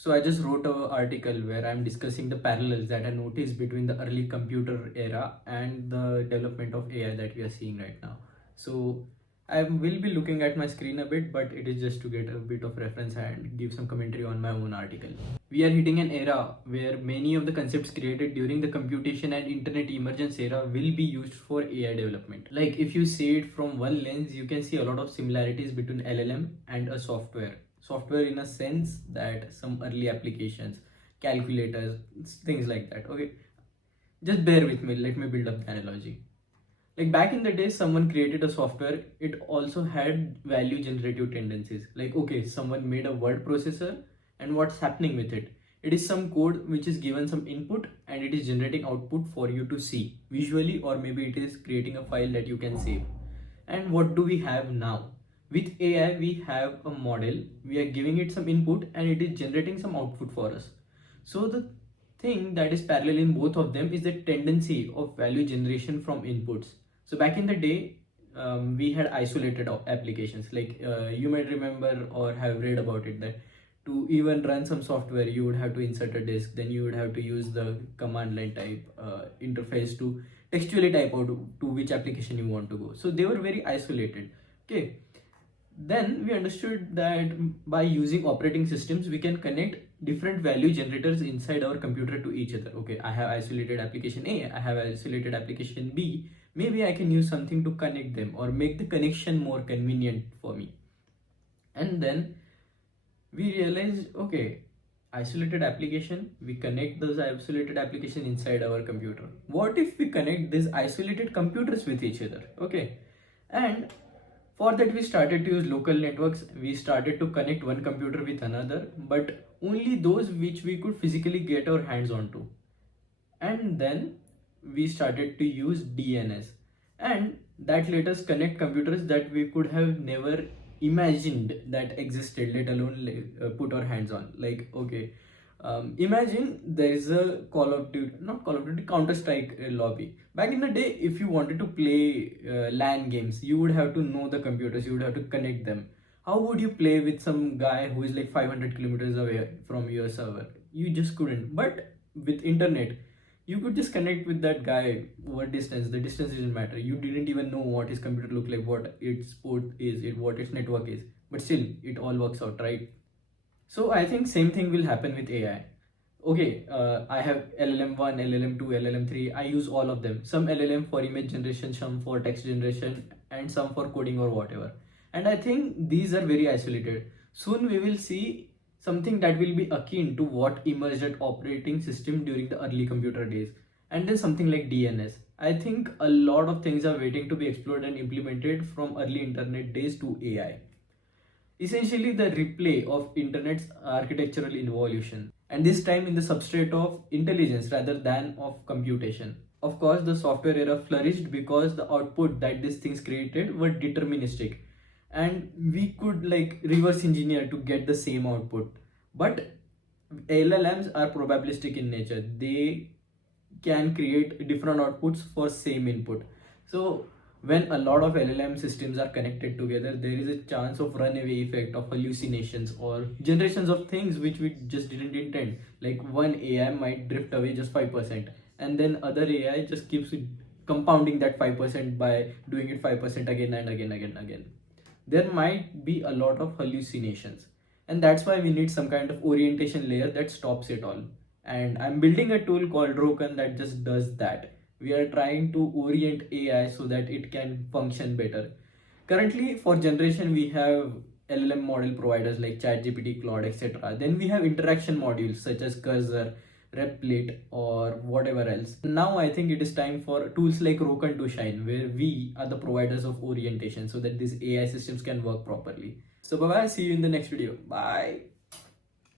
So I just wrote an article where I'm discussing the parallels that I noticed between the early computer era and the development of AI that we are seeing right now. So I will be looking at my screen a bit, but it is just to get a bit of reference and give some commentary on my own article. We are hitting an era where many of the concepts created during the computation and internet emergence era will be used for AI development. Like if you see it from one lens, you can see a lot of similarities between LLM and a software in a sense that some early applications, calculators, things like that. Okay, just bear with me, let me build up the analogy. Like back in the day, someone created a software, it also had value generative tendencies. Like okay, someone made a word processor, and what's happening with it? It is some code which is given some input and it is generating output for you to see visually, or maybe it is creating a file that you can save. And what do we have now? With AI, we have a model, we are giving it some input and it is generating some output for us. So the thing that is parallel in both of them is the tendency of value generation from inputs. So back in the day, we had isolated applications. Like you might remember or have read about it that to even run some software, you would have to insert a disk, then you would have to use the command line type interface to textually type out to which application you want to go. So they were very isolated. Okay, then we understood that by using operating systems, we can connect different value generators inside our computer to each other. Okay, I have isolated application A, I have isolated application B. Maybe I can use something to connect them or make the connection more convenient for me. And then we realized, okay, isolated application, we connect those isolated application inside our computer. What if we connect these isolated computers with each other? Okay, and for that, we started to use local networks. We started to connect one computer with another, but only those which we could physically get our hands onto. And then we started to use DNS, and that let us connect computers that we could have never imagined that existed, let alone put our hands on. Like, okay, imagine there is a Call of Duty, not Call of Duty, Counter Strike lobby. Back in the day, if you wanted to play LAN games, you would have to know the computers, you would have to connect them. How would you play with some guy who is like 500 kilometers away from your server? You just couldn't. But with internet, you could just connect with that guy over distance. The distance didn't matter. You didn't even know what his computer looked like, what its port is, what its network is. But still, it all works out, right? So I think same thing will happen with AI. Okay, I have LLM1, LLM2, LLM3. I use all of them. Some LLM for image generation, some for text generation, and some for coding or whatever. And I think these are very isolated. Soon we will see something that will be akin to what emerged at operating system during the early computer days. And then something like DNS. I think a lot of things are waiting to be explored and implemented from early internet days to AI. Essentially the replay of internet's architectural evolution, and this time in the substrate of intelligence rather than of computation. Of course, the software era flourished because the output that these things created were deterministic, and we could like reverse engineer to get the same output. But LLMs are probabilistic in nature. They can create different outputs for same input. So when a lot of LLM systems are connected together, there is a chance of runaway effect, of hallucinations or generations of things which we just didn't intend. Like one AI might drift away just 5%, and then other AI just keeps compounding that 5% by doing it 5% again and again. There might be a lot of hallucinations, and that's why we need some kind of orientation layer that stops it all. And I'm building a tool called Rokan that just does that. We are trying to orient AI so that it can function better. Currently, for generation, we have LLM model providers like ChatGPT, Claude, etc. Then we have interaction modules such as Cursor, Replit, or whatever else. Now I think it is time for tools like Rokan to shine, where we are the providers of orientation so that these AI systems can work properly. So bye bye, see you in the next video. Bye.